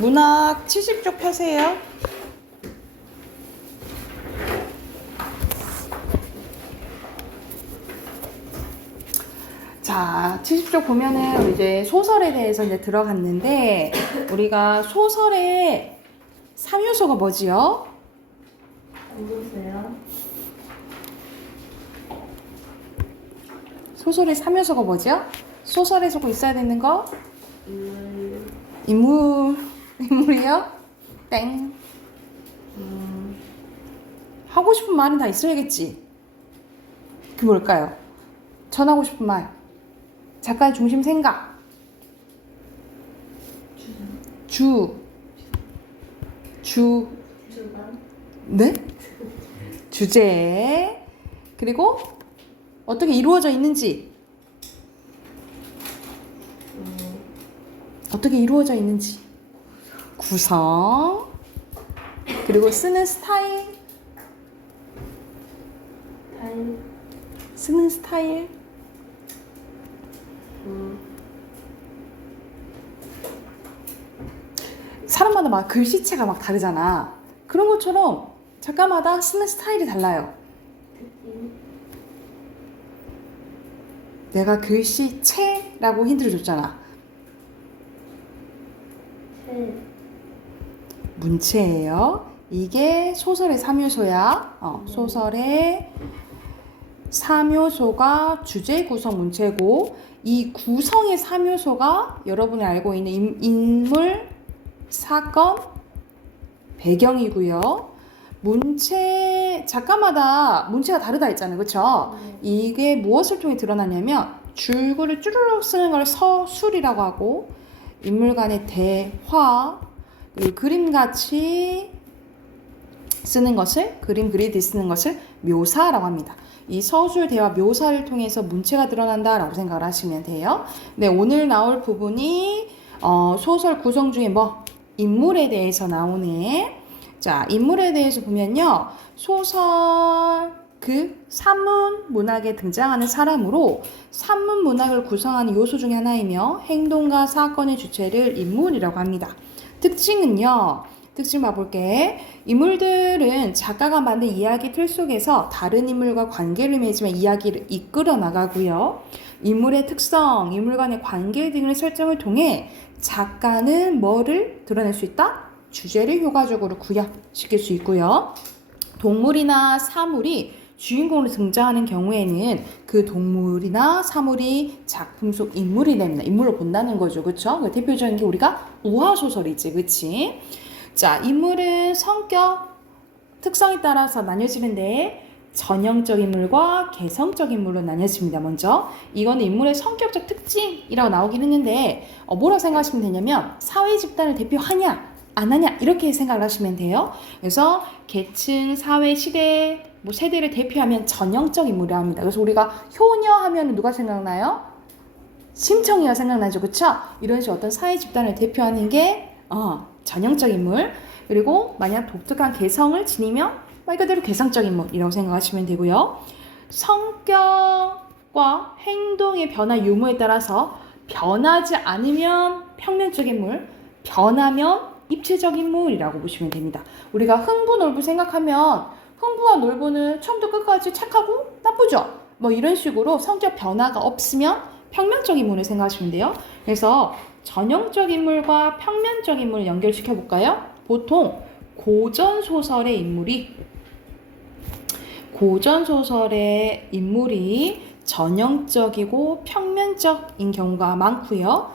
문학 70쪽 펴세요. 자, 70쪽 보면은 이제 소설에 대해서 이제 들어갔는데, 우리가 소설의 3요소가 뭐지요? 누구세요? 소설의 3요소가 뭐죠? 소설에서 꼭 있어야 되는 거? 인물. 인물이요? 땡. 하고 싶은 말은 다 있어야겠지. 그게 뭘까요? 전하고 싶은 말. 작가의 중심 생각. 주. 주간. 네? 주제. 그리고 어떻게 이루어져 있는지. 어떻게 이루어져 있는지. 구성. 그리고 쓰는 스타일. 타임. 쓰는 스타일. 사람마다 막 글씨체가 막 다르잖아. 그런 것처럼 작가마다 쓰는 스타일이 달라요. 특징. 내가 글씨체라고 힌트를 줬잖아. 체. 문체예요. 이게 소설의 3요소야. 소설의 3요소가 주제 구성 문체고, 이 구성의 3요소가 여러분이 알고 있는 인물, 사건, 배경이고요. 문체, 작가마다 문체가 다르다 했잖아요. 그쵸? 이게 무엇을 통해 드러나냐면 줄글을 쭈르륵 쓰는 걸 서술이라고 하고, 인물 간의 대화, 그리고 그림같이 쓰는 것을, 그림 그리듯이 쓰는 것을 묘사라고 합니다. 이 서술, 대화, 묘사를 통해서 문체가 드러난다라고 생각을 하시면 돼요. 네, 오늘 나올 부분이 소설 구성 중에 인물에 대해서 나오네. 자, 인물에 대해서 보면요. 소설 산문 문학에 등장하는 사람으로 산문 문학을 구성하는 요소 중에 하나이며 행동과 사건의 주체를 인물이라고 합니다. 특징은요. 특징 봐볼게. 인물들은 작가가 만든 이야기 틀 속에서 다른 인물과 관계를 맺으며 이야기를 이끌어 나가고요. 인물의 특성, 인물 간의 관계 등의 설정을 통해 작가는 뭐를 드러낼 수 있다? 주제를 효과적으로 구현시킬 수 있고요. 동물이나 사물이 주인공으로 등장하는 경우에는 그 동물이나 사물이 작품 속 인물이 됩니다. 인물로 본다는 거죠. 그쵸? 그 대표적인 게 우리가 우화소설이지. 그치? 자, 인물은 성격, 특성에 따라서 나뉘어지는데 전형적 인물과 개성적 인물로 나뉘어집니다. 먼저 이거는 인물의 성격적 특징이라고 나오긴 했는데 뭐라고 생각하시면 되냐면 사회 집단을 대표하냐 안 하냐 이렇게 생각을 하시면 돼요. 그래서 계층, 사회, 시대, 세대를 대표하면 전형적 인물이라고 합니다. 그래서 우리가 효녀 하면 누가 생각나요? 심청이가 생각나죠. 그쵸? 이런 식으로 어떤 사회 집단을 대표하는 게 전형적 인물. 그리고 만약 독특한 개성을 지니면 말 그대로 개성적 인물이라고 생각하시면 되고요. 성격과 행동의 변화 유무에 따라서 변하지 않으면 평면적 인물, 변하면 입체적 인물이라고 보시면 됩니다. 우리가 흥부, 놀부 생각하면 흥부와 놀부는 처음부터 끝까지 착하고 나쁘죠. 이런 식으로 성격 변화가 없으면 평면적 인물을 생각하시면 돼요. 그래서 전형적 인물과 평면적 인물을 연결시켜 볼까요? 보통 고전소설의 인물이 전형적이고 평면적인 경우가 많고요.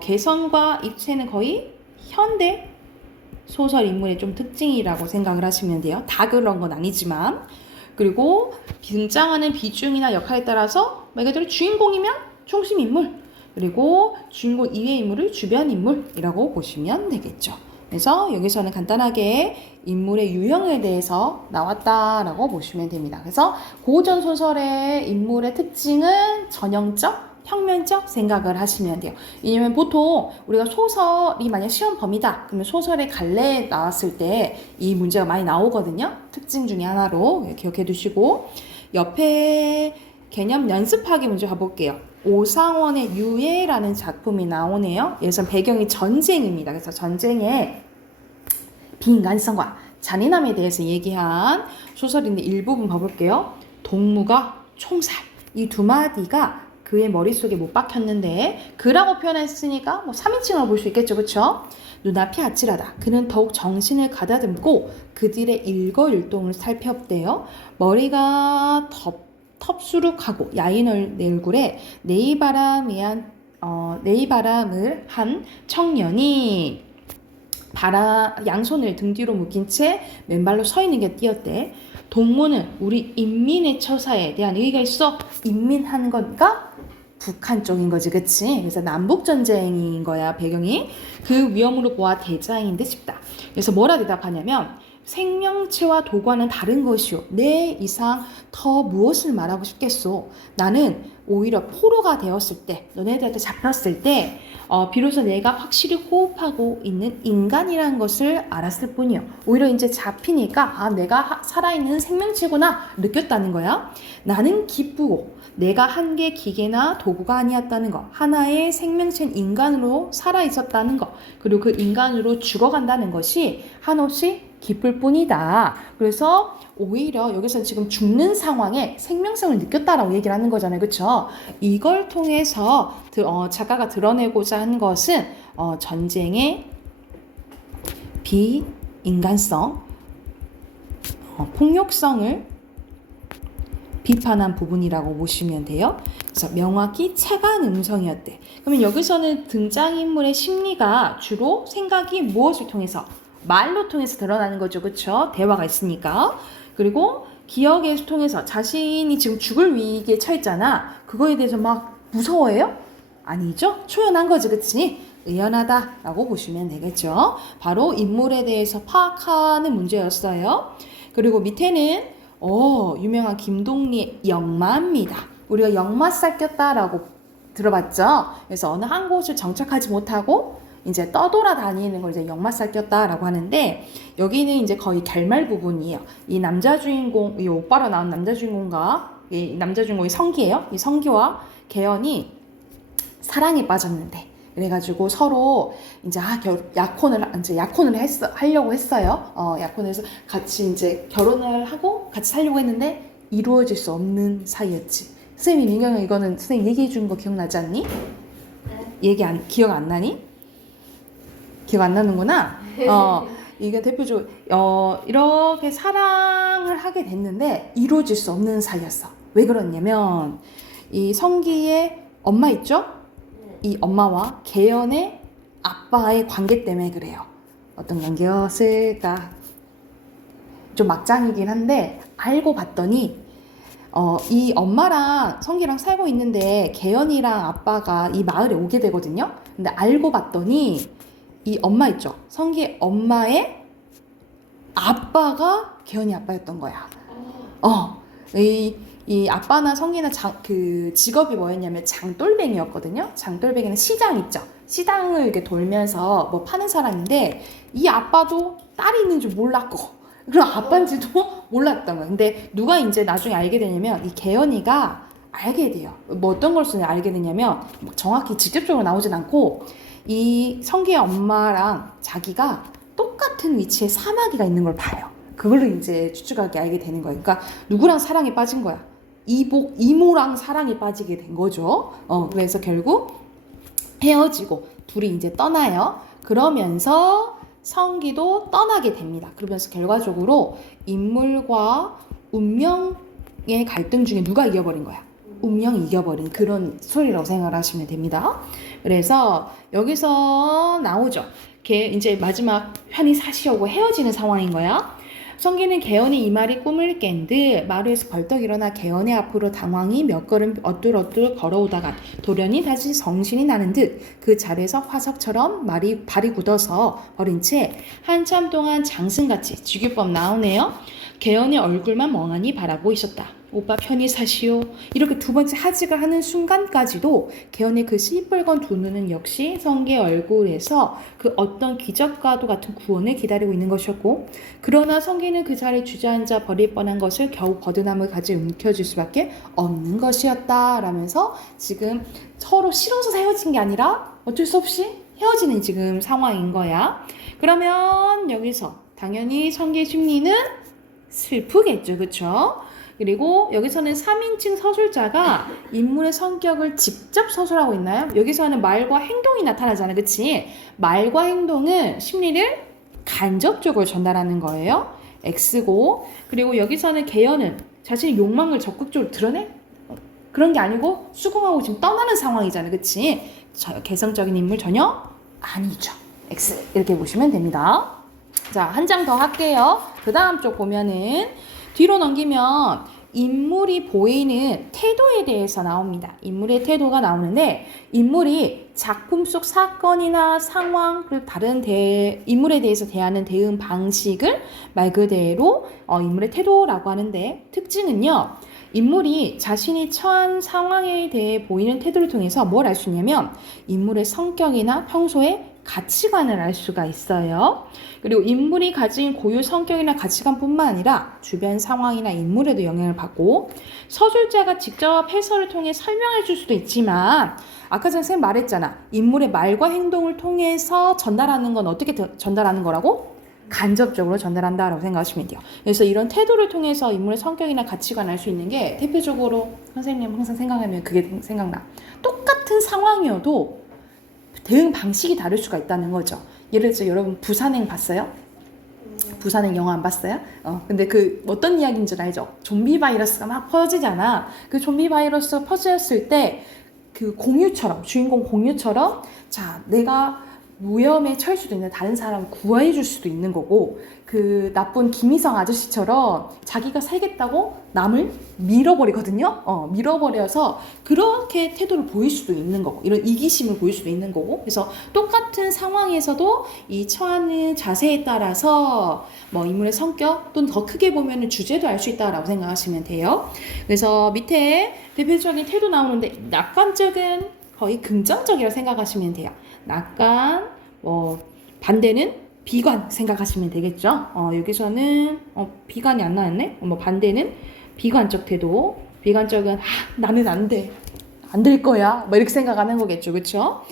개성과 입체는 거의 현대 소설 인물의 좀 특징이라고 생각을 하시면 돼요. 다 그런 건 아니지만. 그리고 등장하는 비중이나 역할에 따라서 말 그대로 주인공이면 중심 인물, 그리고 주인공 이외의 인물을 주변 인물이라고 보시면 되겠죠. 그래서 여기서는 간단하게 인물의 유형에 대해서 나왔다라고 보시면 됩니다. 그래서 고전 소설의 인물의 특징은 전형적, 평면적 생각을 하시면 돼요. 왜냐면 보통 우리가 소설이 만약 시험 범위다 그러면 소설의 갈래에 나왔을 때 이 문제가 많이 나오거든요. 특징 중에 하나로 기억해 두시고, 옆에 개념 연습하기 문제 가볼게요. 오상원의 유해라는 작품이 나오네요. 여기서 배경이 전쟁입니다. 그래서 전쟁의 비인간성과 잔인함에 대해서 얘기한 소설인데 일부분 봐볼게요. 동무가 총살. 이 두 마디가 그의 머릿속에 못 박혔는데 그라고 표현했으니까 뭐 3인칭으로 볼 수 있겠죠. 그쵸? 눈앞이 아찔하다. 그는 더욱 정신을 가다듬고 그들의 일거일동을 살펴대요. 머리가 텁수룩하고 야인 얼굴에 네이바람을 한 청년이 양손을 등 뒤로 묶인 채 맨발로 서 있는 게 띄었대. 동무는 우리 인민의 처사에 대한 의의가 있어. 인민한 건가? 북한 쪽인 거지, 그치? 그래서 남북전쟁인 거야, 배경이. 그 위험으로 보아 대자인듯 싶다. 그래서 뭐라 대답하냐면, 생명체와 도구와는 다른 것이오. 내 이상 더 무엇을 말하고 싶겠소. 나는 오히려 포로가 되었을 때, 너네들한테 잡혔을 때, 비로소 내가 확실히 호흡하고 있는 인간이라는 것을 알았을 뿐이요. 오히려 이제 잡히니까, 내가 살아있는 생명체구나 느꼈다는 거야. 나는 기쁘고, 내가 한 개 기계나 도구가 아니었다는 거, 하나의 생명체인 인간으로 살아있었다는 거, 그리고 그 인간으로 죽어간다는 것이 한없이 기쁠 뿐이다. 그래서 오히려 여기서 지금 죽는 상황에 생명성을 느꼈다라고 얘기를 하는 거잖아요. 그렇죠? 이걸 통해서 작가가 드러내고자 한 것은 전쟁의 비인간성, 폭력성을 비판한 부분이라고 보시면 돼요. 그래서 명확히 차가운 음성이었대. 그러면 여기서는 등장인물의 심리가 주로 생각이 무엇을 통해서? 말로 통해서 드러나는 거죠. 그렇죠? 대화가 있으니까. 그리고 기억을 통해서 자신이 지금 죽을 위기에 처했잖아. 그거에 대해서 막 무서워해요? 아니죠? 초연한 거지. 그치? 의연하다라고 보시면 되겠죠. 바로 인물에 대해서 파악하는 문제였어요. 그리고 밑에는 유명한 김동리의 역마입니다. 우리가 역마살 꼈다라고 들어봤죠? 그래서 어느 한 곳을 정착하지 못하고 이제 떠돌아다니는 걸 이제 역마살 꼈다라고 하는데, 여기는 이제 거의 결말 부분이에요. 이 남자 주인공, 이 오빠로 나온 남자 주인공과 이 남자 주인공이 성기예요. 이 성기와 개연이 사랑에 빠졌는데, 그래가지고 서로 이제 약혼을 하려고 했어요. 약혼을 해서 같이 이제 결혼을 하고 같이 살려고 했는데 이루어질 수 없는 사이였지. 선생님이 민경아, 이거는 선생님 얘기해 준 거 기억나지 않니? 기억 안 나니? 기억 안 나는구나. 이게 대표적으로 이렇게 사랑을 하게 됐는데 이루어질 수 없는 사이였어. 왜 그러냐면 이 성기의 엄마 있죠? 이 엄마와 개연의 아빠의 관계 때문에 그래요. 어떤 관계였을까? 좀 막장이긴 한데 알고 봤더니 이 엄마랑 성기랑 살고 있는데 개연이랑 아빠가 이 마을에 오게 되거든요. 근데 알고 봤더니 이 엄마 있죠? 성기의 엄마의 아빠가 개연이 아빠였던 거야. 이 아빠나 성기나 그 직업이 뭐였냐면 장돌뱅이였거든요. 장돌뱅이는 시장 있죠. 시장을 이렇게 돌면서 뭐 파는 사람인데 이 아빠도 딸이 있는 줄 몰랐고 그럼 아빠인지도 몰랐던 거야. 근데 누가 이제 나중에 알게 되냐면 이 개연이가 알게 돼요. 뭐 어떤 걸 알게 되냐면 정확히 직접적으로 나오진 않고 이 성기의 엄마랑 자기가 똑같은 위치에 사마귀가 있는 걸 봐요. 그걸로 이제 추측하게 알게 되는 거예요. 그러니까 누구랑 사랑에 빠진 거야? 이모랑 사랑에 빠지게 된 거죠. 그래서 결국 헤어지고 둘이 이제 떠나요. 그러면서 성기도 떠나게 됩니다. 그러면서 결과적으로 인물과 운명의 갈등 중에 누가 이겨버린 거야? 운명이 이겨버린 그런 스토리라고 생각을 하시면 됩니다. 그래서 여기서 나오죠. 이제 마지막 편히 사시려고 헤어지는 상황인 거야. 성기는 개연의 이 말이 꿈을 깬 듯 마루에서 벌떡 일어나 개연의 앞으로 당황히 몇 걸음 어뚤어뚤 걸어오다가 돌연히 다시 정신이 나는 듯 그 자리에서 화석처럼 발이 굳어서 버린 채 한참 동안 장승같이 주기법 나오네요. 개연의 얼굴만 멍하니 바라보고 있었다. 오빠 편히 사시오. 이렇게 두 번째 하직을 하는 순간까지도 개연의 그 시뻘건 두 눈은 역시 성계의 얼굴에서 그 어떤 기적과도 같은 구원을 기다리고 있는 것이었고, 그러나 성계는 그 자리에 주저앉아 버릴 뻔한 것을 겨우 거듭남을 가지고 움켜쥘 수밖에 없는 것이었다라면서 지금 서로 싫어서 헤어진 게 아니라 어쩔 수 없이 헤어지는 지금 상황인 거야. 그러면 여기서 당연히 성계의 심리는 슬프겠죠, 그쵸? 그리고 여기서는 3인칭 서술자가 인물의 성격을 직접 서술하고 있나요? 여기서는 말과 행동이 나타나잖아요, 그치? 말과 행동은 심리를 간접적으로 전달하는 거예요. X고, 그리고 여기서는 개연은 자신의 욕망을 적극적으로 드러내? 그런 게 아니고 수긍하고 지금 떠나는 상황이잖아요, 그치? 개성적인 인물 전혀 아니죠. X 이렇게 보시면 됩니다. 자, 한 장 더 할게요. 그 다음 쪽 보면은 뒤로 넘기면 인물이 보이는 태도에 대해서 나옵니다. 인물의 태도가 나오는데 인물이 작품 속 사건이나 상황 그리고 다른 인물에 대해서 대하는 대응 방식을 말 그대로 인물의 태도라고 하는데 특징은요. 인물이 자신이 처한 상황에 대해 보이는 태도를 통해서 뭘 알 수 있냐면 인물의 성격이나 평소의 가치관을 알 수가 있어요. 그리고 인물이 가진 고유 성격이나 가치관뿐만 아니라 주변 상황이나 인물에도 영향을 받고 서술자가 직접 해설을 통해 설명해 줄 수도 있지만 아까 전에 선생님 말했잖아. 인물의 말과 행동을 통해서 전달하는 건 어떻게 전달하는 거라고? 간접적으로 전달한다라고 생각하시면 돼요. 그래서 이런 태도를 통해서 인물의 성격이나 가치관을 알 수 있는 게 대표적으로 선생님 항상 생각하면 그게 생각나. 똑같은 상황이어도 대응 방식이 다를 수가 있다는 거죠. 예를 들어서 여러분 부산행 봤어요? 부산행 영화 안 봤어요? 근데 그 어떤 이야기인 줄 알죠? 좀비 바이러스가 막 퍼지잖아. 그 좀비 바이러스 퍼졌을 때 그 공유처럼 주인공 공유처럼 자 내가 위험에 처할 수도 있는 다른 사람을 구해 줄 수도 있는 거고 그 나쁜 김희성 아저씨처럼 자기가 살겠다고 남을 밀어버리거든요. 밀어버려서 그렇게 태도를 보일 수도 있는 거고 이런 이기심을 보일 수도 있는 거고 그래서 똑같은 상황에서도 이 처하는 자세에 따라서 뭐 인물의 성격 또는 더 크게 보면 주제도 알 수 있다라고 생각하시면 돼요. 그래서 밑에 대표적인 태도 나오는데 낙관적은 거의 긍정적이라고 생각하시면 돼요. 낙관, 반대는 비관 생각하시면 되겠죠. 여기서는 비관이 안 나왔네. 반대는 비관적 태도. 비관적은 나는 안 돼, 안 될 거야. 뭐 이렇게 생각하는 거겠죠, 그렇죠?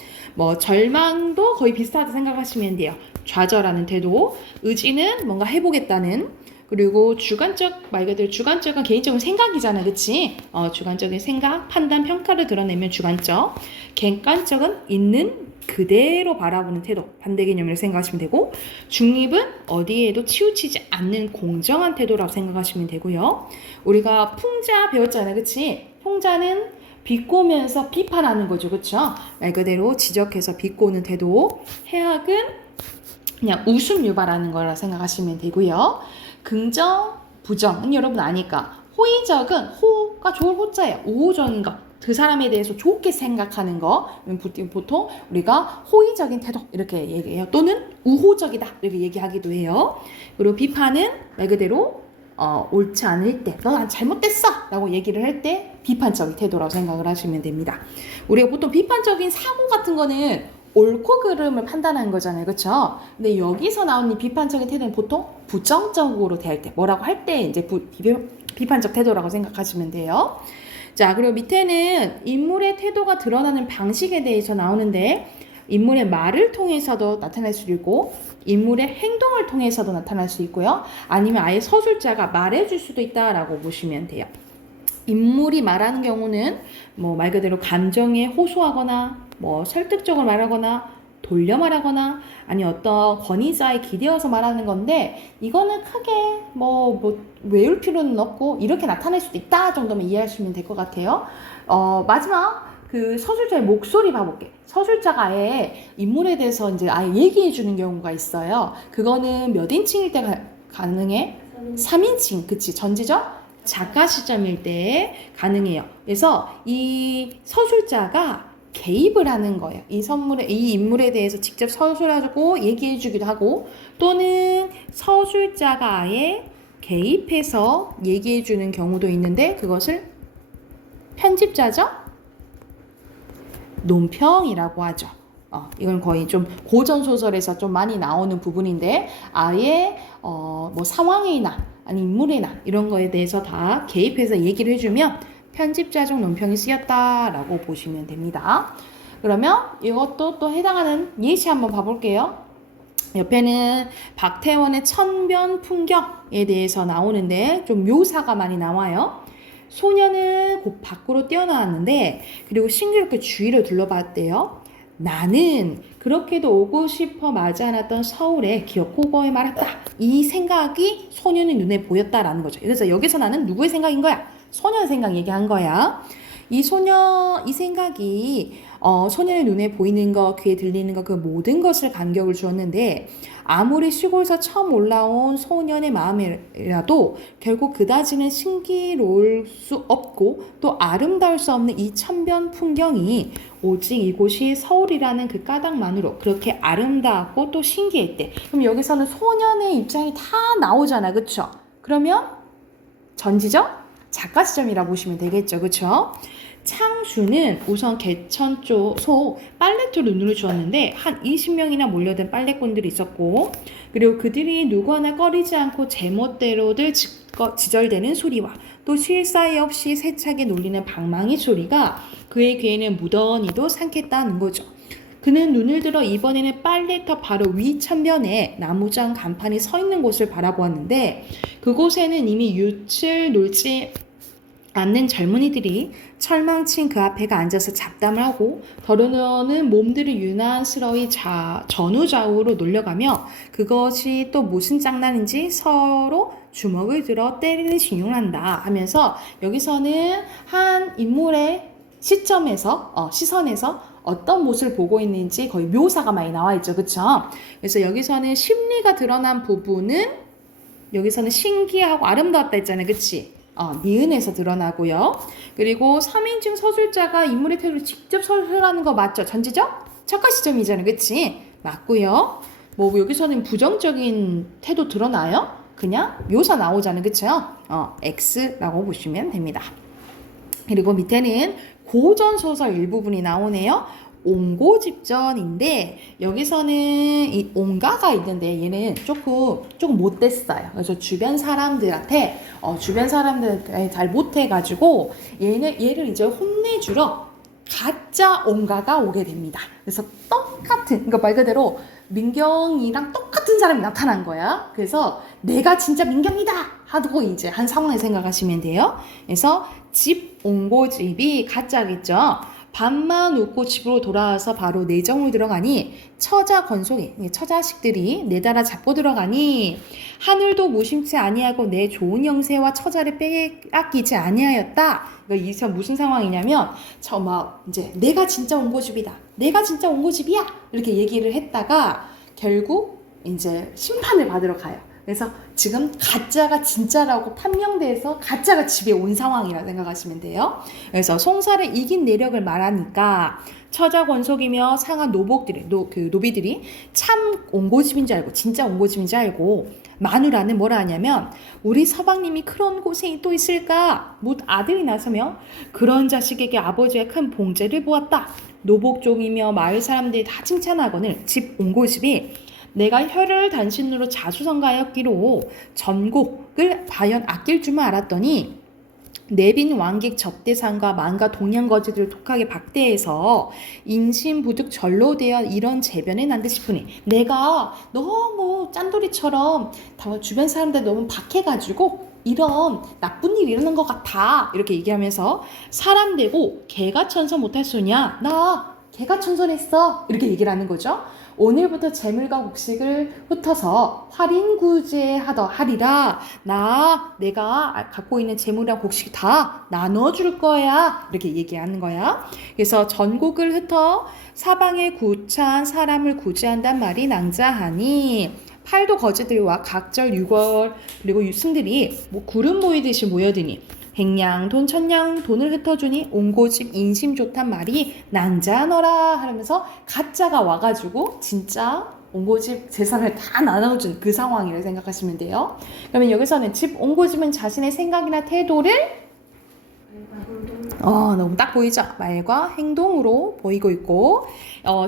절망도 거의 비슷하다 생각하시면 돼요. 좌절하는 태도. 의지는 뭔가 해보겠다는. 그리고 주관적, 말 그대로 주관적은 개인적인 생각이잖아, 그치? 주관적인 생각, 판단, 평가를 드러내면 주관적. 객관적은 있는 그대로 바라보는 태도, 반대 개념이라고 생각하시면 되고, 중립은 어디에도 치우치지 않는 공정한 태도라고 생각하시면 되고요. 우리가 풍자 배웠잖아요, 그치? 풍자는 비꼬면서 비판하는 거죠, 그쵸? 말 그대로 지적해서 비꼬는 태도. 해악은 그냥 웃음 유발하는 거라 생각하시면 되고요. 긍정, 부정은 여러분 아니까. 호의적은 호가 좋을 호자예요. 우호적인 거. 그 사람에 대해서 좋게 생각하는 거. 보통 우리가 호의적인 태도 이렇게 얘기해요. 또는 우호적이다 이렇게 얘기하기도 해요. 그리고 비판은 말 그대로 옳지 않을 때, 너 난 잘못됐어 라고 얘기를 할 때 비판적인 태도라고 생각을 하시면 됩니다. 우리가 보통 비판적인 사고 같은 거는 옳고 그름을 판단하는 거잖아요, 그렇죠? 근데 여기서 나오는 이 비판적인 태도는 보통 부정적으로 대할 때, 뭐라고 할 때 이제 비판적 태도라고 생각하시면 돼요. 자, 그리고 밑에는 인물의 태도가 드러나는 방식에 대해서 나오는데 인물의 말을 통해서도 나타날 수 있고 인물의 행동을 통해서도 나타날 수 있고요. 아니면 아예 서술자가 말해줄 수도 있다라고 보시면 돼요. 인물이 말하는 경우는 말 그대로 감정에 호소하거나 설득적으로 말하거나 돌려 말하거나 아니 어떤 권위자에 기대어서 말하는 건데 이거는 크게 외울 필요는 없고 이렇게 나타낼 수도 있다 정도만 이해하시면 될 것 같아요. 마지막 그 서술자의 목소리 봐볼게. 서술자가 아예 인물에 대해서 이제 아예 얘기해 주는 경우가 있어요. 그거는 몇 인칭일 때 가능해? 3인칭, 그치? 전지적 작가 시점일 때 가능해요. 그래서 이 서술자가 개입을 하는 거예요. 이 인물에 대해서 직접 서술하고 얘기해 주기도 하고 또는 서술자가 아예 개입해서 얘기해 주는 경우도 있는데 그것을 편집자죠? 논평이라고 하죠. 이건 거의 좀 고전 소설에서 좀 많이 나오는 부분인데 아예 뭐 상황이나 아니 인물이나 이런 거에 대해서 다 개입해서 얘기를 해주면 편집자적 논평이 쓰였다라고 보시면 됩니다. 그러면 이것도 또 해당하는 예시 한번 봐볼게요. 옆에는 박태원의 천변 풍경에 대해서 나오는데 좀 묘사가 많이 나와요. 소녀는 곧 밖으로 뛰어나왔는데 그리고 신기롭게 주위를 둘러봤대요. 나는 그렇게도 오고 싶어 마지 않았던 서울에 기어코 거에 말았다. 이 생각이 소년의 눈에 보였다라는 거죠. 그래서 여기서 나는 누구의 생각인 거야? 소년의 생각 얘기한 거야. 이 생각이 소년의 눈에 보이는 것, 귀에 들리는 것, 그 모든 것을 간격을 주었는데 아무리 시골에서 처음 올라온 소년의 마음이라도 결국 그다지는 신기로울 수 없고 또 아름다울 수 없는 이 천변 풍경이 오직 이곳이 서울이라는 그 까닭만으로 그렇게 아름답고 또 신기했대. 그럼 여기서는 소년의 입장이 다 나오잖아, 그쵸? 그러면 전지적 작가 지점이라고 보시면 되겠죠, 그쵸? 창수는 우선 개천 소 빨래토를 눈을 주었는데 한 20명이나 몰려든 빨래꾼들이 있었고 그리고 그들이 누구 하나 꺼리지 않고 제멋대로들 지절대는 소리와 또 쉴 사이 없이 세차게 놀리는 방망이 소리가 그의 귀에는 무던히도 상쾌했다는 거죠. 그는 눈을 들어 이번에는 빨래터 바로 위 천변에 나무장 간판이 서 있는 곳을 바라보았는데 그곳에는 이미 윷을 놀지 않는 젊은이들이 철망친 그 앞에가 앉아서 잡담을 하고 더러는 몸들을 유난스러이 전후좌우로 놀려가며 그것이 또 무슨 장난인지 서로 주먹을 들어 때리는 신용을 한다 하면서 여기서는 한 인물의 시선에서 어떤 모습을 보고 있는지 거의 묘사가 많이 나와 있죠. 그쵸? 그래서 여기서는 심리가 드러난 부분은 여기서는 신기하고 아름다웠다 했잖아요. 그치? 니은에서 드러나고요. 그리고 3인칭 서술자가 인물의 태도를 직접 서술하는 거 맞죠? 전지적? 작가 시점이잖아요. 그치? 맞고요. 뭐 여기서는 부정적인 태도 드러나요? 그냥 묘사 나오잖아요. 그쵸? X라고 보시면 됩니다. 그리고 밑에는 고전소설 일부분이 나오네요. 옹고집전인데 여기서는 이 옹가가 있는데 얘는 조금 못됐어요. 그래서 주변 사람들한테 잘 못해가지고 얘를 이제 혼내주러 가짜 옹가가 오게 됩니다. 그래서 그러니까 말 그대로 민경이랑 똑같은 사람이 나타난 거야. 그래서 내가 진짜 민경이다 하고 이제 한 상황을 생각하시면 돼요. 그래서 집 옹고집이 가짜겠죠. 밥만 웃고 집으로 돌아와서 바로 내정을 들어가니 처자식들이 내달아 잡고 들어가니 하늘도 무심치 아니하고 내 좋은 영세와 처자를 빼앗기지 아니하였다. 그러니까 이게 무슨 상황이냐면 이제 내가 진짜 옹고집이다. 내가 진짜 옹고집이야. 이렇게 얘기를 했다가 결국 이제 심판을 받으러 가요. 그래서 지금 가짜가 진짜라고 판명돼서 가짜가 집에 온 상황이라 생각하시면 돼요. 그래서 송사를 이긴 내력을 말하니까 처자 권속이며 상한 노비들이 참 옹고집인 줄 알고 진짜 옹고집인 줄 알고 마누라는 뭐라 하냐면 우리 서방님이 그런 고생이 또 있을까 묻 아들이 나서며 그런 자식에게 아버지의 큰 봉제를 보았다. 노복종이며 마을 사람들이 다 칭찬하거늘 집 옹고집이 내가 혀를 단신으로 자수성가하였기로 전곡을 과연 아낄 줄만 알았더니 내빈 왕객 접대상과 만가 동양거지들을 독하게 박대해서 인신부득 절로 되어 이런 재변에 난듯 싶으니 내가 너무 짠돌이처럼 주변 사람들 너무 박해가지고 이런 나쁜 일이 일어난 것 같아 이렇게 얘기하면서 사람 되고 개가천선 못할 소냐 나 개가천선했어 이렇게 얘기를 하는 거죠. 오늘부터 재물과 곡식을 흩어서 활인구제하리라. 내가 갖고 있는 재물이랑 곡식 다 나눠줄 거야. 이렇게 얘기하는 거야. 그래서 전곡을 흩어 사방에 구차한 사람을 구제한단 말이 낭자하니 팔도 거지들과 각절 유걸 그리고 유승들이 구름 모이듯이 모여드니 백냥 돈 천냥 돈을 흩어주니 옹고집 인심 좋단 말이 낭자하너라 하면서 가짜가 와가지고 진짜 옹고집 재산을 다 나눠준 그 상황이라고 생각하시면 돼요. 그러면 여기서는 집 옹고집은 자신의 생각이나 태도를 너무 딱 보이죠? 말과 행동으로 보이고 있고,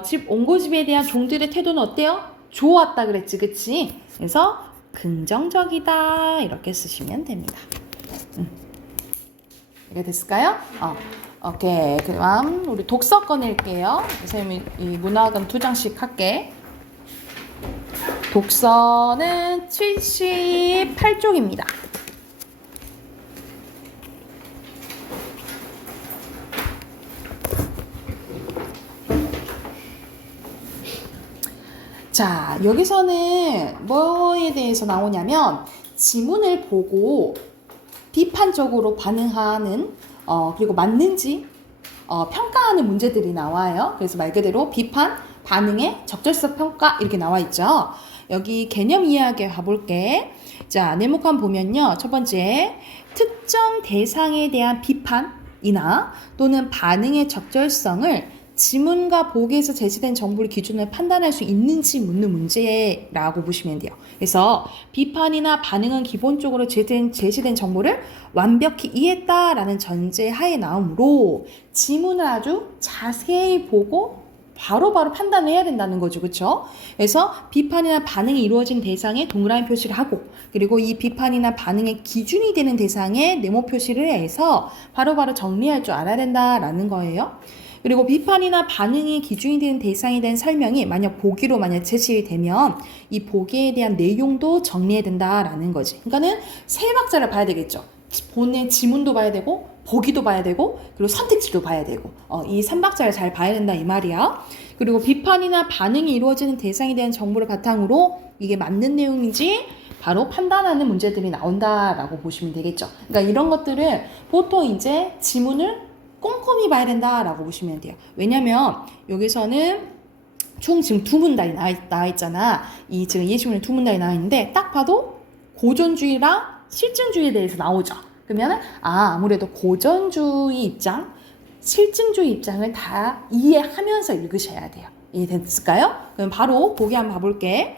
집 옹고집에 대한 종들의 태도는 어때요? 좋았다 그랬지, 그치? 그래서 긍정적이다 이렇게 쓰시면 됩니다. 이게 됐을까요? 오케이. 그럼 우리 독서 꺼낼게요. 선생님이 이 문학은 2장씩 할게. 독서는 78쪽입니다. 자, 여기서는 뭐에 대해서 나오냐면 지문을 보고 비판적으로 반응하는 그리고 맞는지 평가하는 문제들이 나와요. 그래서 말 그대로 비판, 반응의 적절성 평가 이렇게 나와 있죠. 여기 개념 이야기 가볼게. 자, 네모칸 보면요. 첫 번째, 특정 대상에 대한 비판이나 또는 반응의 적절성을 지문과 보기에서 제시된 정보를 기준으로 판단할 수 있는지 묻는 문제라고 보시면 돼요. 그래서 비판이나 반응은 기본적으로 제시된 정보를 완벽히 이해했다라는 전제하에 나오므로 지문을 아주 자세히 보고 바로바로 판단을 해야 된다는 거죠. 그렇죠? 그래서 비판이나 반응이 이루어진 대상에 동그라미 표시를 하고, 그리고 이 비판이나 반응의 기준이 되는 대상에 네모 표시를 해서 바로바로 정리할 줄 알아야 된다라는 거예요. 그리고 비판이나 반응이 기준이 되는 대상에 대한 설명이 만약 보기로 제시되면 이 보기에 대한 내용도 정리해야 된다라는 거지. 그러니까는 세 박자를 봐야 되겠죠. 본의 지문도 봐야 되고, 보기도 봐야 되고, 그리고 선택지도 봐야 되고, 이 3박자를 잘 봐야 된다 이 말이야. 그리고 비판이나 반응이 이루어지는 대상에 대한 정보를 바탕으로 이게 맞는 내용인지 바로 판단하는 문제들이 나온다라고 보시면 되겠죠. 그러니까 이런 것들은 보통 이제 지문을 꼼꼼히 봐야 된다라고 보시면 돼요. 왜냐면 여기서는 총 지금 2문단이 나와 있잖아. 이 지금 예시문에 2문단이 나와 있는데 딱 봐도 고전주의랑 실증주의에 대해서 나오죠. 그러면은 아무래도 고전주의 입장, 실증주의 입장을 다 이해하면서 읽으셔야 돼요. 이해됐을까요? 그럼 바로 보기 한번 봐볼게.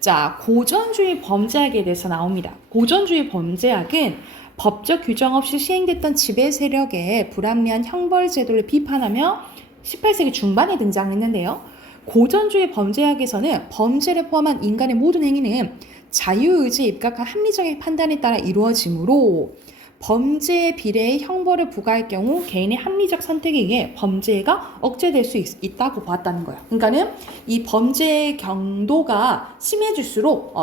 자, 고전주의 범죄학에 대해서 나옵니다. 고전주의 범죄학은 법적 규정 없이 시행됐던 지배 세력의 불합리한 형벌 제도를 비판하며 18세기 중반에 등장했는데요. 고전주의 범죄학에서는 범죄를 포함한 인간의 모든 행위는 자유의지에 입각한 합리적인 판단에 따라 이루어지므로 범죄에 비례해 형벌을 부과할 경우 개인의 합리적 선택에 의해 범죄가 억제될 수 있다고 보았다는 거예요. 그러니까는 이 범죄의 경도가 심해질수록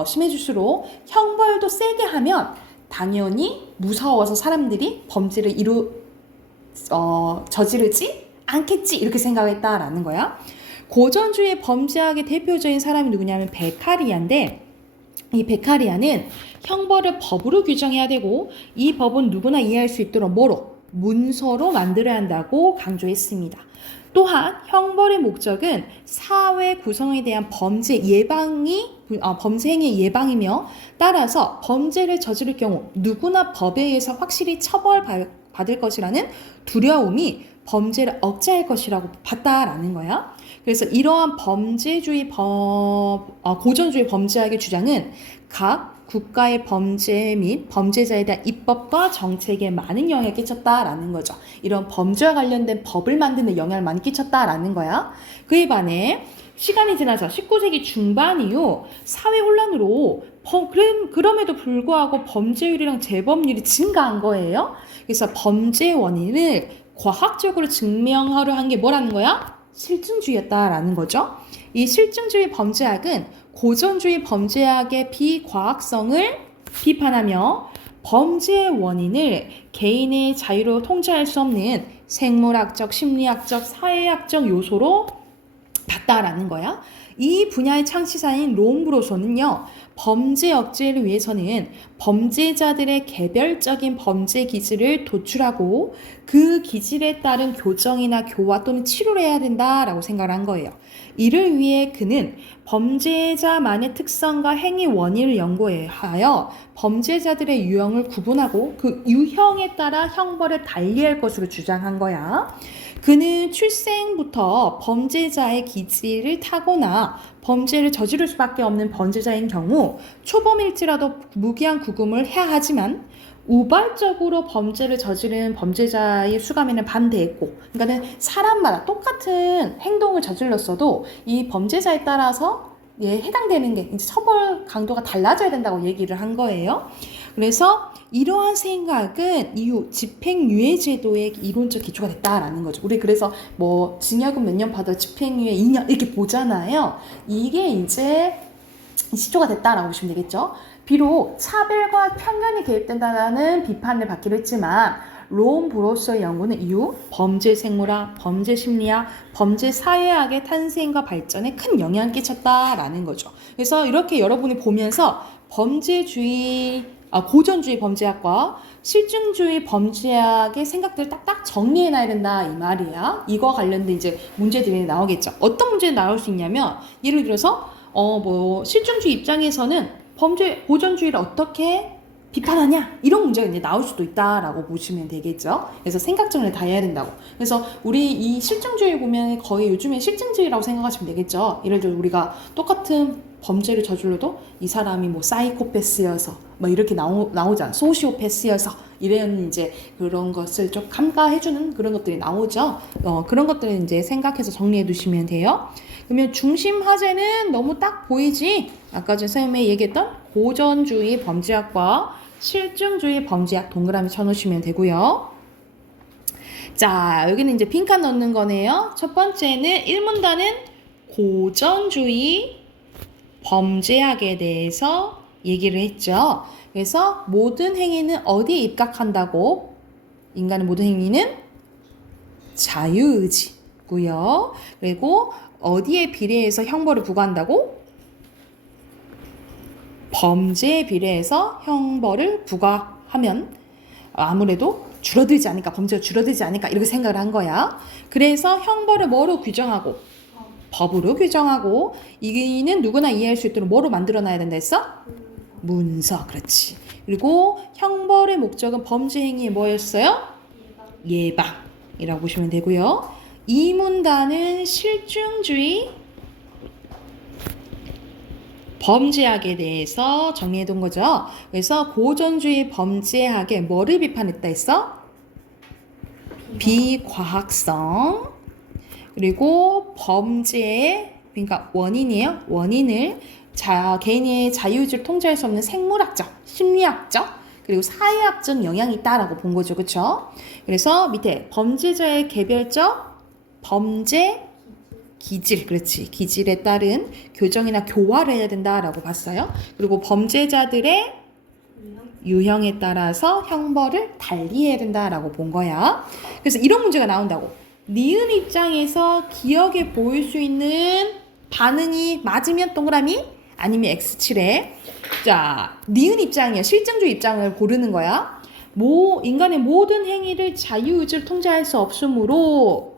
형벌도 세게 하면 당연히 무서워서 사람들이 범죄를 저지르지 않겠지 이렇게 생각했다라는 거야. 고전주의 범죄학의 대표적인 사람이 누구냐면 베카리아인데, 이 베카리아는 형벌을 법으로 규정해야 되고 이 법은 누구나 이해할 수 있도록 문서로 만들어야 한다고 강조했습니다. 또한 형벌의 목적은 사회 구성에 대한 범죄 행위의 예방이며, 따라서 범죄를 저지를 경우 누구나 법에 의해서 확실히 처벌받을 것이라는 두려움이 범죄를 억제할 것이라고 봤다라는 거야. 그래서 이러한 고전주의 범죄학의 주장은 각 국가의 범죄 및 범죄자에 대한 입법과 정책에 많은 영향을 끼쳤다라는 거죠. 이런 범죄와 관련된 법을 만드는 영향을 많이 끼쳤다라는 거야. 그에 반해 시간이 지나서 19세기 중반 이후 사회 혼란으로 그럼에도 불구하고 범죄율이랑 재범률이 증가한 거예요. 그래서 범죄 원인을 과학적으로 증명하려 한 게 뭐라는 거야? 실증주의였다라는 거죠. 이 실증주의 범죄학은 고전주의 범죄학의 비과학성을 비판하며 범죄의 원인을 개인의 자유로 통제할 수 없는 생물학적, 심리학적, 사회학적 요소로 봤다라는 거야. 이 분야의 창시자인 롬브로소는요, 범죄 억제를 위해서는 범죄자들의 개별적인 범죄 기질을 도출하고 그 기질에 따른 교정이나 교화 또는 치료를 해야 된다라고 생각을 한 거예요. 이를 위해 그는 범죄자만의 특성과 행위 원인을 연구하여 범죄자들의 유형을 구분하고 그 유형에 따라 형벌을 달리할 것으로 주장한 거야. 그는 출생부터 범죄자의 기질을 타거나 범죄를 저지를 수밖에 없는 범죄자인 경우 초범일지라도 무기한 구금을 해야 하지만 우발적으로 범죄를 저지른 범죄자의 수감에는 반대했고, 그러니까는 사람마다 똑같은 행동을 저질렀어도 이 범죄자에 따라서 해당되는 게 이제 처벌 강도가 달라져야 된다고 얘기를 한 거예요. 그래서 이러한 생각은 이후 집행유예 제도의 이론적 기초가 됐다라는 거죠. 우리 그래서 뭐 징역은 몇 년 받아 집행유예 2년 이렇게 보잖아요. 이게 이제 시초가 됐다라고 보시면 되겠죠. 비록 차별과 편견이 개입된다는 비판을 받기도 했지만 롬 브로서의 연구는 이후 범죄 생물학, 범죄 심리학, 범죄 사회학의 탄생과 발전에 큰 영향을 끼쳤다라는 거죠. 그래서 이렇게 여러분이 보면서 고전주의 범죄학과 실증주의 범죄학의 생각들을 딱딱 정리해놔야 된다 이 말이야. 이거 관련된 이제 문제들이 나오겠죠. 어떤 문제가 나올 수 있냐면 예를 들어서 실증주의 입장에서는 고전주의를 어떻게 비판하냐 이런 문제가 이제 나올 수도 있다라고 보시면 되겠죠. 그래서 생각 정리를 다 해야 된다고. 그래서 우리 이 실증주의 보면 거의 요즘에 실증주의라고 생각하시면 되겠죠. 예를 들어 우리가 똑같은 범죄를 저질러도 이 사람이 뭐 사이코패스여서 뭐 이렇게 나오잖아. 소시오패스여서 이런 이제 그런 것을 좀 간과해주는 그런 것들이 나오죠. 그런 것들을 이제 생각해서 정리해 두시면 돼요. 그러면 중심 화제는 너무 딱 보이지? 아까 전 선생님이 얘기했던 고전주의 범죄학과 실증주의 범죄학 동그라미 쳐놓으시면 되고요. 자, 여기는 이제 빈칸 넣는 거네요. 첫 번째는 1문단은 고전주의 범죄학에 대해서 얘기를 했죠. 그래서 모든 행위는 어디에 입각한다고? 인간의 모든 행위는 자유의지고요. 그리고 어디에 비례해서 형벌을 부과한다고? 범죄에 비례해서 형벌을 부과하면 아무래도 줄어들지 않을까, 범죄가 줄어들지 않을까 이렇게 생각을 한 거야. 그래서 형벌을 뭐로 규정하고? 법으로 규정하고, 이는 누구나 이해할 수 있도록 뭐로 만들어놔야 된다 했어? 문서, 그렇지. 그리고 형벌의 목적은 범죄 행위의 뭐였어요? 예방이라고 보시면 되고요. 이 문단은 실증주의 범죄학에 대해서 정리해둔 거죠. 그래서 고전주의 범죄학에 뭐를 비판했다 했어? 비과학성. 그리고 범죄의 그러니까 원인이에요. 원인을 개인의 자유의지를 통제할 수 없는 생물학적, 심리학적, 그리고 사회학적 영향이 있다라고 본 거죠. 그렇죠? 그래서 밑에 범죄자의 개별적 범죄 기질, 그렇지. 기질에 따른 교정이나 교화를 해야 된다라고 봤어요. 그리고 범죄자들의 유형에 따라서 형벌을 달리해야 된다라고 본 거야. 그래서 이런 문제가 나온다고. 니은 입장에서 기억에 보일 수 있는 반응이 맞으면 동그라미, 아니면 X7에. 자, 니은 입장이야. 실증주의 입장을 고르는 거야. 인간의 모든 행위를 자유의지를 통제할 수 없으므로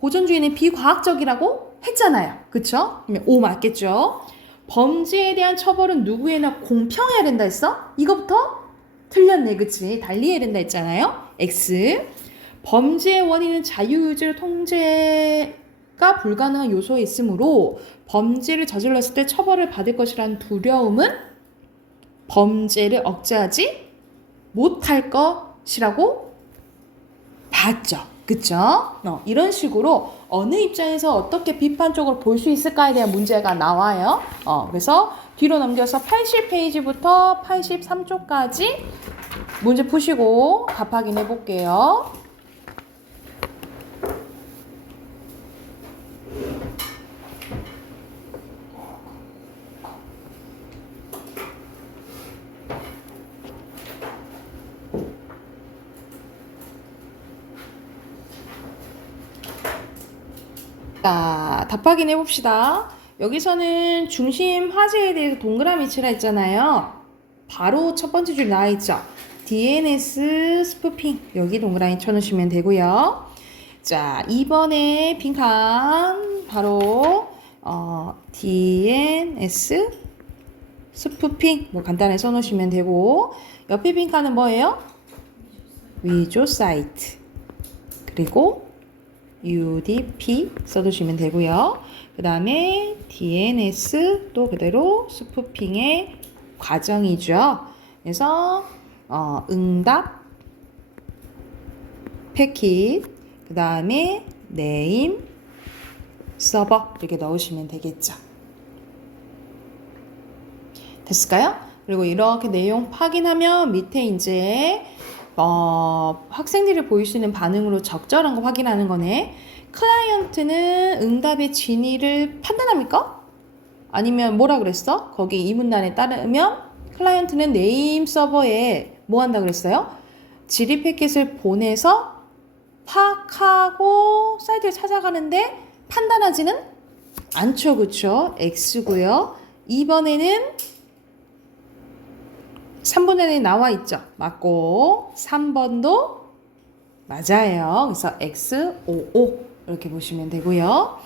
고전주의는 비과학적이라고 했잖아요. 그쵸? 그러면 O 맞겠죠? 범죄에 대한 처벌은 누구에나 공평해야 된다 했어? 이거부터 틀렸네. 그치? 달리해야 된다 했잖아요. X. 범죄의 원인은 자유의지를 통제가 불가능한 요소에 있으므로 범죄를 저질렀을 때 처벌을 받을 것이라는 두려움은 범죄를 억제하지 못할 것이라고 봤죠. 그쵸? 이런 식으로 어느 입장에서 어떻게 비판적으로 볼 수 있을까에 대한 문제가 나와요. 그래서 뒤로 넘겨서 80페이지부터 83쪽까지 문제 푸시고 답 확인해 볼게요. 자, 답 확인해 봅시다. 여기서는 중심 화제에 대해서 동그라미 치라 했잖아요. 바로 첫 번째 줄 나와 있죠. DNS 스푸핑. 여기 동그라미 쳐놓으시면 되고요. 자, 2번에 빈칸 바로 DNS 스푸핑 뭐 간단하게 써놓으시면 되고, 옆에 빈칸은 뭐예요? 위조 사이트. 그리고 UDP 써두시면 되고요. 그 다음에 DNS 또 그대로 스푸핑의 과정이죠. 그래서 응답, 패킷, 그 다음에 네임, 서버 이렇게 넣으시면 되겠죠. 됐을까요? 그리고 이렇게 내용 확인하면 밑에 이제 학생들이 보일 수 있는 반응으로 적절한 거 확인하는 거네. 클라이언트는 응답의 진위를 판단합니까? 아니면 뭐라 그랬어? 거기 이 문단에 따르면 클라이언트는 네임 서버에 뭐 한다 그랬어요? 질의 패킷을 보내서 파악하고 사이트를 찾아가는데 판단하지는 않죠. 그쵸? X고요. 2번에는 3번에 나와 있죠. 맞고 3번도 맞아요. 그래서 X, O, O 이렇게 보시면 되고요.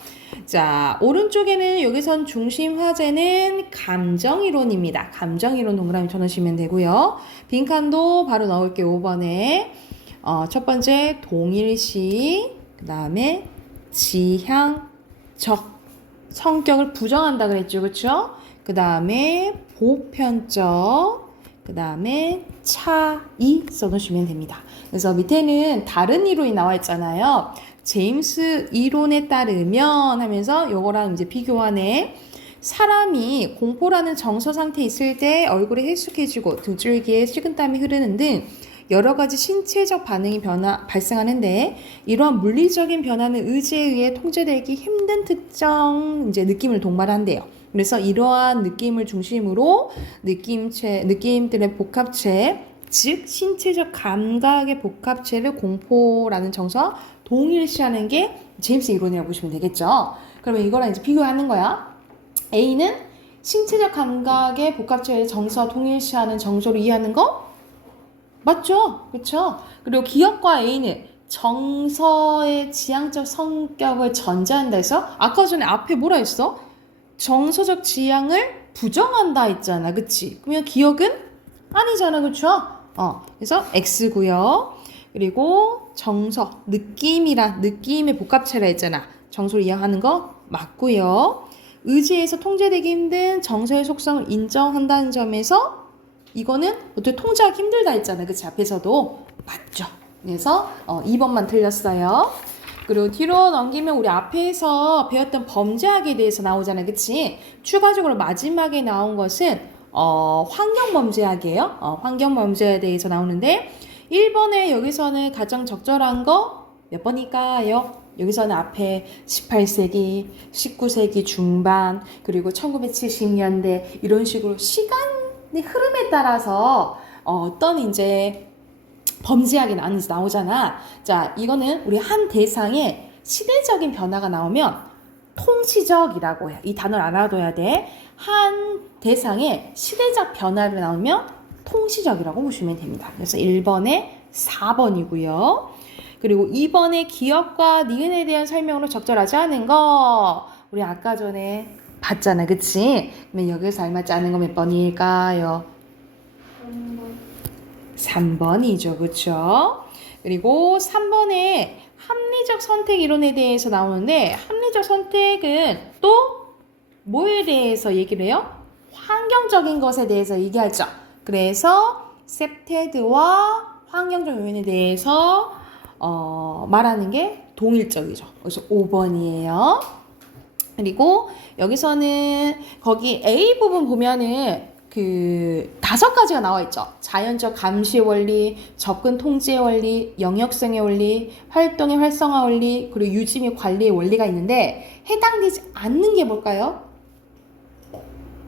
자, 오른쪽에는 여기선 중심 화제는 감정이론입니다. 감정이론 동그라미 쳐놓으시면 되고요. 빈칸도 바로 넣을게요. 5번에 첫 번째 동일시, 그 다음에 지향적 성격을 부정한다 그랬죠. 그렇죠? 그 다음에 보편적, 그 다음에 차이 써놓으시면 됩니다. 그래서 밑에는 다른 이론이 나와 있잖아요. 제임스 이론에 따르면 하면서 요거랑 이제 비교하네. 사람이 공포라는 정서 상태에 있을 때 얼굴이 해숙해지고 등줄기에 식은땀이 흐르는 등 여러 가지 신체적 반응이 발생하는데 이러한 물리적인 변화는 의지에 의해 통제되기 힘든 특정 이제 느낌을 동반한대요. 그래서 이러한 느낌을 중심으로 느낌들의 복합체, 즉 신체적 감각의 복합체를 공포라는 정서와 동일시하는 게 제임스 이론이라고 보시면 되겠죠. 그러면 이거랑 이제 비교하는 거야. A는 신체적 감각의 복합체의 정서와 동일시하는 정서로 이해하는 거 맞죠? 그렇죠? 그리고 기억과 A는 정서의 지향적 성격을 전제한다 해서 아까 전에 앞에 뭐라 했어? 정서적 지향을 부정한다 했잖아. 그치? 그러면 기억은 아니잖아. 그쵸? 그래서 X고요. 그리고 정서, 느낌의 복합체라 했잖아. 정서를 이해하는 거 맞고요. 의지에서 통제되기 힘든 정서의 속성을 인정한다는 점에서 이거는 어떻게 통제하기 힘들다 했잖아. 그치? 앞에서도 맞죠. 그래서 2번만 틀렸어요. 그리고 뒤로 넘기면 우리 앞에서 배웠던 범죄학에 대해서 나오잖아요. 그치? 추가적으로 마지막에 나온 것은 환경범죄학이에요. 환경범죄에 대해서 나오는데 1번에 여기서는 가장 적절한 거 몇 번일까요? 여기서는 앞에 18세기, 19세기 중반, 그리고 1970년대 이런 식으로 시간의 흐름에 따라서 어떤 이제 범죄학이 나오잖아. 자, 이거는 우리 한 대상의 시대적인 변화가 나오면 통시적이라고 해. 이 단어를 알아둬야 돼. 한 대상의 시대적 변화를 나오면 통시적이라고 보시면 됩니다. 그래서 1번에 4번이고요. 그리고 2번에 기억과 니은에 대한 설명으로 적절하지 않은 거 우리 아까 전에 봤잖아. 그치? 그러면 여기서 알맞지 않은 거 몇 번일까요? 3번이죠. 그쵸? 그리고 3번에 합리적 선택 이론에 대해서 나오는데 합리적 선택은 또 뭐에 대해서 얘기를 해요? 환경적인 것에 대해서 얘기하죠. 그래서 셉테드와 환경적 요인에 대해서 말하는 게 동일적이죠. 그래서 5번이에요. 그리고 여기서는 거기 A 부분 보면은 그 5가지가 나와 있죠. 자연적 감시의 원리, 접근 통제의 원리, 영역성의 원리, 활동의 활성화 원리, 그리고 유지 및 관리의 원리가 있는데 해당되지 않는 게 뭘까요?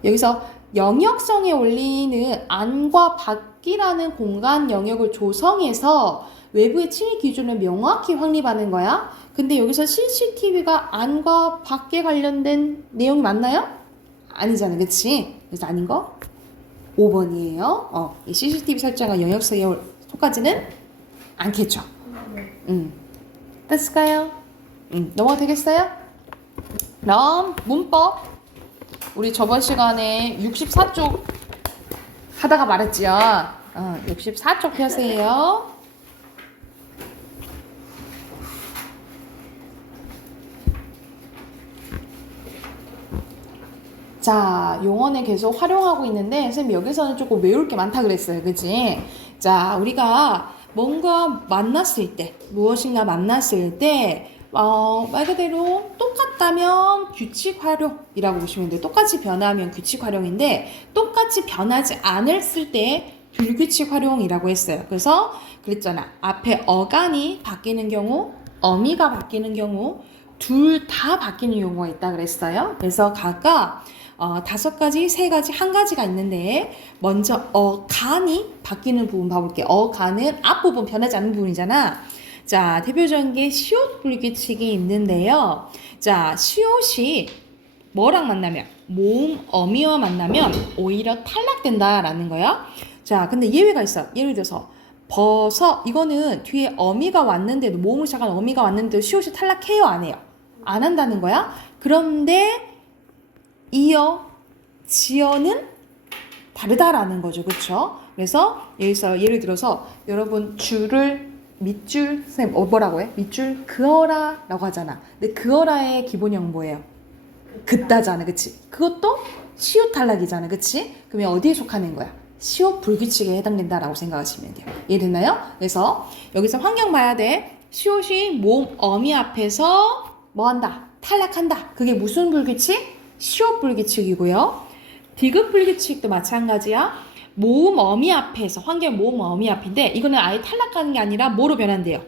여기서 영역성의 원리는 안과 밖이라는 공간 영역을 조성해서 외부의 침입 기준을 명확히 확립하는 거야. 근데 여기서 CCTV가 안과 밖에 관련된 내용이 맞나요? 아니잖아. 그치? 그래서 아닌 거 5번이에요. 이 CCTV 설정과 영역성에 속하지는 않겠죠. 됐을까요? 넘어가 되겠어요? 그럼 문법 우리 저번 시간에 64쪽 하다가 말했지요. 64쪽 펴세요. 자, 용어는 계속 활용하고 있는데 선생님 여기서는 조금 외울 게 많다 그랬어요. 그치? 자, 우리가 뭔가 만났을 때, 무엇인가 만났을 때 말 그대로 똑같다면 규칙 활용이라고 보시면 돼요. 똑같이 변하면 규칙 활용인데 똑같이 변하지 않았을 때 불규칙 활용이라고 했어요. 그래서 그랬잖아. 앞에 어간이 바뀌는 경우, 어미가 바뀌는 경우 둘 다 바뀌는 용어가 있다 그랬어요. 그래서 각각 5가지, 3가지, 1가지가 있는데 먼저 어간이 바뀌는 부분 봐볼게요. 어간은 앞부분 변하지 않는 부분이잖아. 자, 대표적인 게 시옷 불규칙이 있는데요. 자, 시옷이 뭐랑 만나면 모음 어미와 만나면 오히려 탈락된다라는 거야. 자, 근데 예외가 있어. 예를 들어서 버섯 이거는 뒤에 어미가 왔는데도 모음을 시작한 어미가 왔는데도 시옷이 탈락해요 안 해요? 안 한다는 거야. 그런데 이어 지어는 다르다라는 거죠. 그렇죠? 그래서 여기서 예를 들어서 여러분 줄을 밑줄 선생님 뭐라고 해? 밑줄 그어라 라고 하잖아. 근데 그어라의 기본형 뭐예요? 긋다잖아. 그치? 그것도 시옷 탈락이잖아. 그치? 그러면 어디에 속하는 거야? 시옷 불규칙에 해당된다라고 생각하시면 돼요. 이해됐나요? 그래서 여기서 환경 봐야 돼. 시옷이 모음 어미 앞에서 뭐 한다? 탈락한다. 그게 무슨 불규칙? 시옷 불규칙이고요. 디귿 불규칙도 마찬가지야. 모음 어미 앞에서 환경 모음 어미 앞인데 이거는 아예 탈락하는 게 아니라 뭐로 변한대요?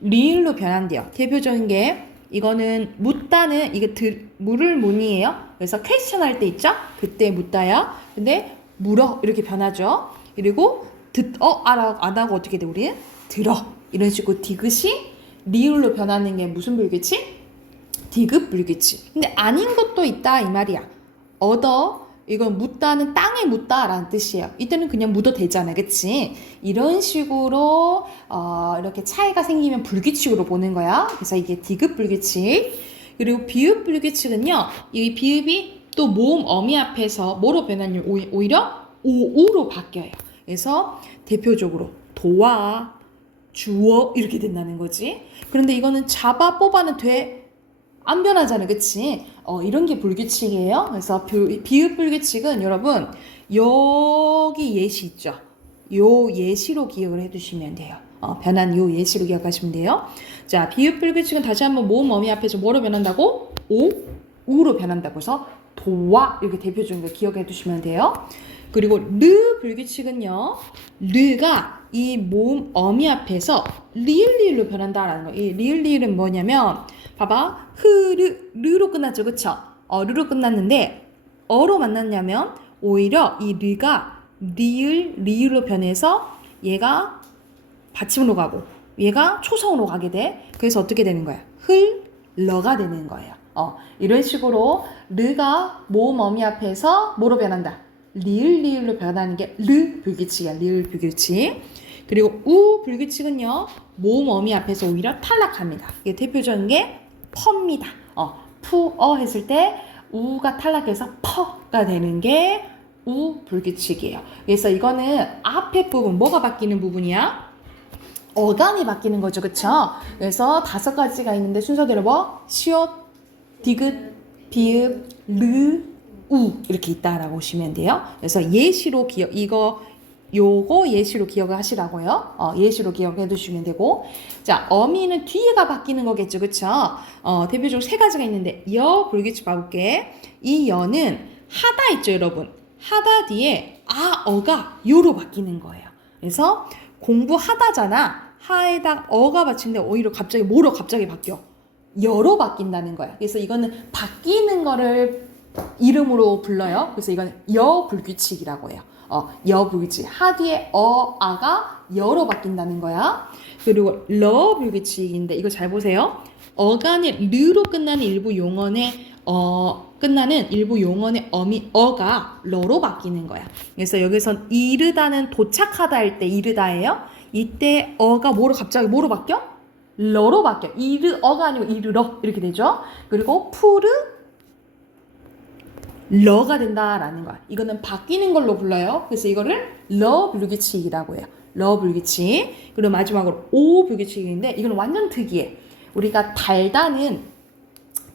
리을로 변한대요. 대표적인 게 이거는 묻다는 이게 물을 문이에요. 그래서 퀘스천 할 때 있죠? 그때 묻다야. 근데 물어 이렇게 변하죠. 그리고 안 하고 어떻게 돼 우리? 들어 이런 식으로 디귿이 리을로 변하는 게 무슨 불규칙? 디귿 불규칙. 근데 아닌 것도 있다 이 말이야. 얻어 이건 묻다는 땅에 묻다라는 뜻이에요. 이때는 그냥 묻어도 되잖아. 그치? 이런 식으로 이렇게 차이가 생기면 불규칙으로 보는 거야. 그래서 이게 디귿 불규칙. 그리고 비읍 불규칙은요. 이 비읍이 또 모음 어미 앞에서 뭐로 변하냐면 오히려 오우로 바뀌어요. 그래서 대표적으로 도와, 주어 이렇게 된다는 거지. 그런데 이거는 잡아, 뽑아는 돼. 안 변하잖아요. 그치? 이런 게 불규칙이에요. 그래서 비읍 불규칙은 여러분 여기 예시 있죠? 요 예시로 기억을 해두시면 돼요. 변한 요 예시로 기억하시면 돼요. 자, 비읍 불규칙은 다시 한번 모음 어미 앞에서 뭐로 변한다고? 우로 변한다고 해서 도와 이렇게 대표적인 거 기억해 두시면 돼요. 그리고 르 불규칙은요. 르가 이 모음 어미 앞에서 리을리을로 변한다라는 거예요. 이 리을리을은 뭐냐면 봐봐. 르로 끝났죠. 그쵸? 르로 끝났는데 어로 만났냐면 오히려 이 르가 리을로 변해서 얘가 받침으로 가고 얘가 초성으로 가게 돼. 그래서 어떻게 되는 거야? 러가 되는 거예요. 이런 식으로 르가 모음 어미 앞에서 뭐로 변한다? 리을로 변하는 게 르 불규칙이야. 리을 불규칙. 그리고 우 불규칙은요. 모음 어미 앞에서 오히려 탈락합니다. 이게 대표적인 게 퍼입니다. 푸어 했을 때 우가 탈락해서 퍼가 되는 게 우 불규칙이에요. 그래서 이거는 앞에 부분 뭐가 바뀌는 부분이야? 어간이 바뀌는 거죠. 그쵸? 그래서 5가지가 있는데 순서대로 뭐? 시옷, 디귿, 비읍, 르, 우 이렇게 있다라고 보시면 돼요. 그래서 예시로 요거 예시로 기억을 하시라고요. 예시로 기억해 두시면 되고. 자, 어미는 뒤에가 바뀌는 거겠죠. 그쵸? 대표적으로 3가지가 있는데 여 불규칙 봐볼게. 이 여는 하다 있죠, 여러분. 하다 뒤에 어가 요로 바뀌는 거예요. 그래서 공부하다잖아. 하에다 어가 받치는데 오히려 갑자기 뭐로 갑자기 바뀌어? 여로 바뀐다는 거야. 그래서 이거는 바뀌는 거를 이름으로 불러요. 그래서 이건 여불규칙이라고 해요. 여불규칙. 하 뒤에 아가 여로 바뀐다는 거야. 그리고 러불규칙인데 이거 잘 보세요. 어간의 르로 끝나는 일부 용언의 어미 어가 러로 바뀌는 거야. 그래서 여기선 이르다는 도착하다 할 때 이르다예요. 이때 어가 갑자기 뭐로 바뀌어? 러로 바뀌어. 이르어가 아니고 이르러 이렇게 되죠. 그리고 푸르 러가 된다라는 거야. 이거는 바뀌는 걸로 불러요. 그래서 이거를 러 불규칙이라고 해요. 러 불규칙. 그리고 마지막으로 오 불규칙인데 이건 완전 특이해. 우리가 달다는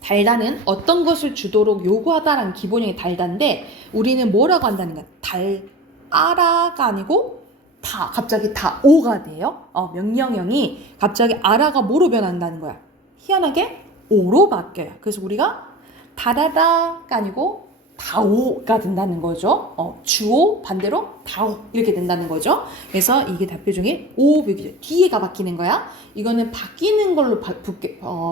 달다는 어떤 것을 주도록 요구하다라는 기본형의 달다인데 우리는 뭐라고 한다는 거야? 달아라가 아니고 다 갑자기 다 오가 돼요. 명령형이 갑자기 아라가 뭐로 변한다는 거야? 희한하게 오로 바뀌어요. 그래서 우리가 달아라가 아니고 다오가 된다는 거죠. 주오 반대로 다오 이렇게 된다는 거죠. 그래서 이게 답표 중에 오 불규칙 뒤에가 바뀌는 거야. 이거는 바뀌는 걸로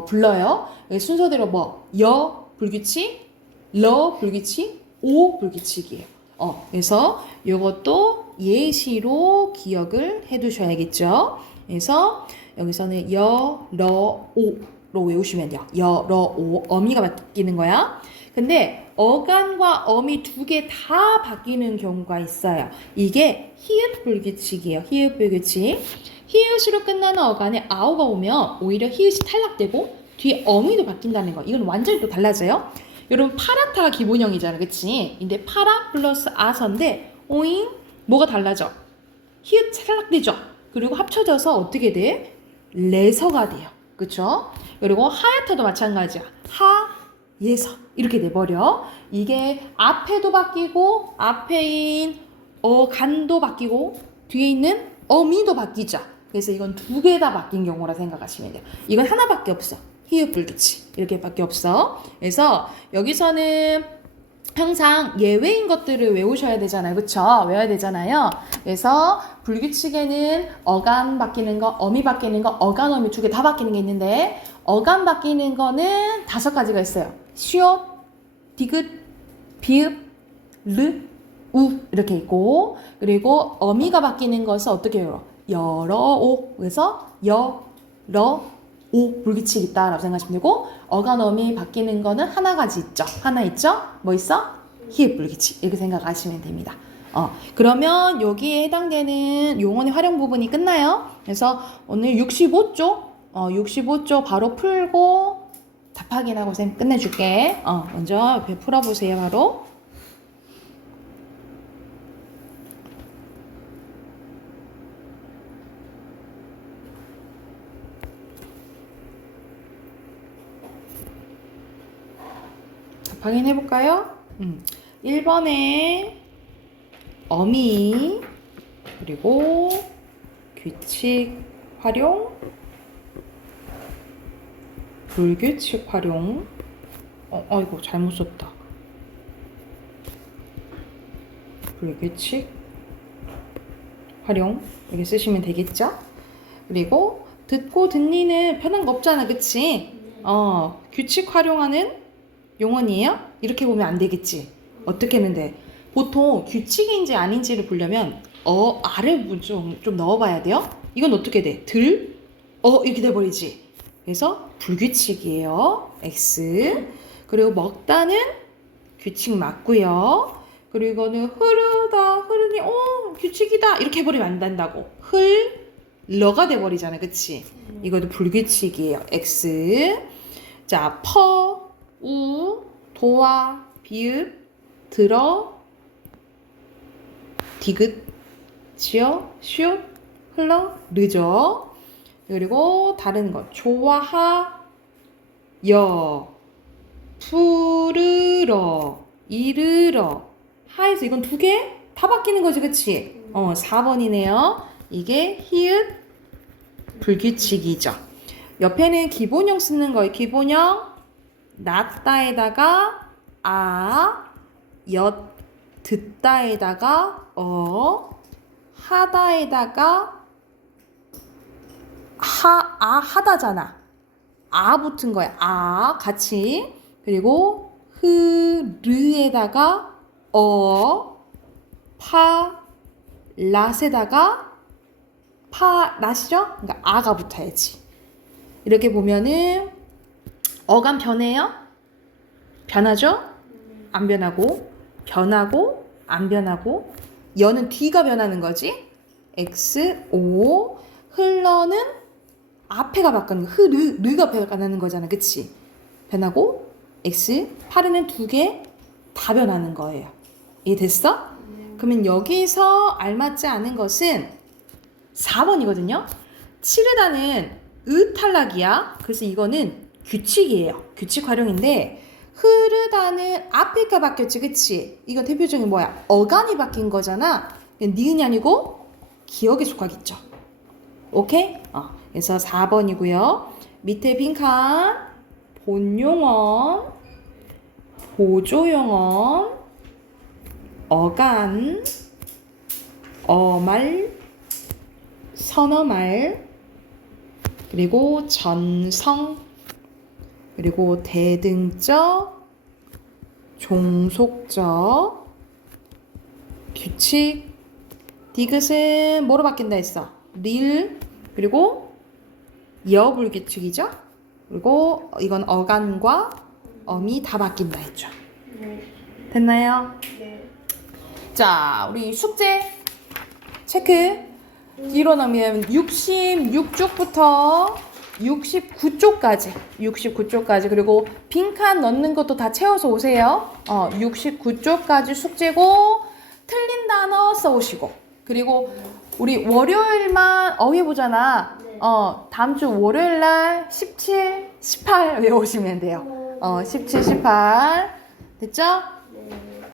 불러요. 순서대로 여 불규칙, 러 불규칙, 오 불규칙이에요. 그래서 이것도 예시로 기억을 해두셔야겠죠. 그래서 여기서는 여, 러, 오로 외우시면 돼요. 여, 러, 오 어미가 바뀌는 거야. 근데 어간과 어미 두 개 다 바뀌는 경우가 있어요. 이게 히읗 불규칙이에요. 히읗 불규칙. 히읗으로 끝나는 어간에 아오가 오면 오히려 히읗이 탈락되고 뒤에 어미도 바뀐다는 거. 이건 완전히 또 달라져요. 여러분 파라타가 기본형이잖아, 그치? 근데 파라 플러스 아서인데 오잉 뭐가 달라져? 히읗 탈락되죠. 그리고 합쳐져서 어떻게 돼? 레서가 돼요. 그쵸? 그리고 하야타도 마찬가지야. 예서 이렇게 돼버려. 이게 앞에도 바뀌고 앞에인 어간도 바뀌고 뒤에 있는 어미도 바뀌죠. 그래서 이건 두 개 다 바뀐 경우라 생각하시면 돼요. 이건 하나밖에 없어. 히읗 불규칙 이렇게밖에 없어. 그래서 여기서는 항상 예외인 것들을 외우셔야 되잖아요. 그쵸? 외워야 되잖아요. 그래서 불규칙에는 어간 바뀌는 거, 어미 바뀌는 거, 어간, 어미 두 개 다 바뀌는 게 있는데 어간 바뀌는 거는 5가지가 있어요. 시옷, 디귿, 비읍, 르, 우 이렇게 있고 그리고 어미가 바뀌는 것은 어떻게 해요? 여러, 오 그래서 여러, 오 불규칙 있다라고 생각하시면 되고 어간, 어미 바뀌는 거는 하나가지 있죠. 하나 있죠? 뭐 있어? 히읗 불규칙 이렇게 생각하시면 됩니다. 그러면 여기에 해당되는 용언의 활용 부분이 끝나요. 그래서 오늘 65조 65조 바로 풀고 답 확인하고 쌤 끝내줄게. 먼저 옆에 풀어보세요. 바로 답 확인해볼까요? 1번에 어미 그리고 규칙 활용 불규칙 활용 이거 잘못 썼다. 불규칙 활용 이렇게 쓰시면 되겠죠? 그리고 듣고 듣니는 편한 거 없잖아, 그치? 규칙 활용하는 용언이에요? 이렇게 보면 안 되겠지? 어떻게 하는데? 보통 규칙인지 아닌지를 보려면 아를 좀 넣어봐야 돼요? 이건 어떻게 돼? 이렇게 돼버리지? 그래서 불규칙이에요. X. 그리고 먹다는 규칙 맞고요. 그리고 이거는 흐르니 규칙이다 이렇게 해버리면 안 된다고. 러가 돼버리잖아, 그치? 이것도 불규칙이에요. X. 자, 우, 도와, 비읍, 들어, 디귿, 지어, 슛, 흘러, 르죠. 그리고 다른 것 좋아하, 부르러, 이르러, 하에서 이건 두 개 다 바뀌는 거지, 그치? 4번이네요. 이게 히읗 불규칙이죠. 옆에는 기본형 쓰는 거예요. 기본형 낫다에다가 듣다에다가 하다에다가 하다잖아. 붙은 거야. 같이. 그리고 르에다가 랏에다가 랏이죠? 그러니까 아가 붙어야지. 이렇게 보면은 어감 변해요? 변하죠? 안 변하고 변하고 안 변하고 여는 뒤가 변하는 거지. X, O 흘러는 앞에가 바뀌는 거. 르가 변하는 거잖아. 그치? 변하고 X, 파르는 두 개 다 변하는 거예요. 이해됐어? 그러면 여기서 알맞지 않은 것은 4번이거든요. 치르다는 탈락이야. 그래서 이거는 규칙이에요. 규칙 활용인데 흐르다는 앞에가 바뀌었지, 그치? 이거 대표적인 뭐야? 어간이 바뀐 거잖아. 니은이 아니고 기억에 속하겠죠. 오케이? 그래서 4번이고요. 밑에 빈칸 본용언, 보조용언, 어간, 어말, 선어말, 그리고 전성, 그리고 대등적, 종속적, 규칙, 디귿은 뭐로 바뀐다 했어? 릴, 그리고 여불규칙이죠? 그리고 이건 어간과 어미 다 바뀐다 했죠. 네. 됐나요? 네. 자, 우리 숙제 체크. 뒤로 나면 66쪽부터 69쪽까지 그리고 빈칸 넣는 것도 다 채워서 오세요. 69쪽까지 숙제고 틀린 단어 써오시고 그리고 우리 월요일만 어휘 보잖아. 네. 다음 주 월요일 날 17, 18 외우시면 돼요. 17, 18 됐죠?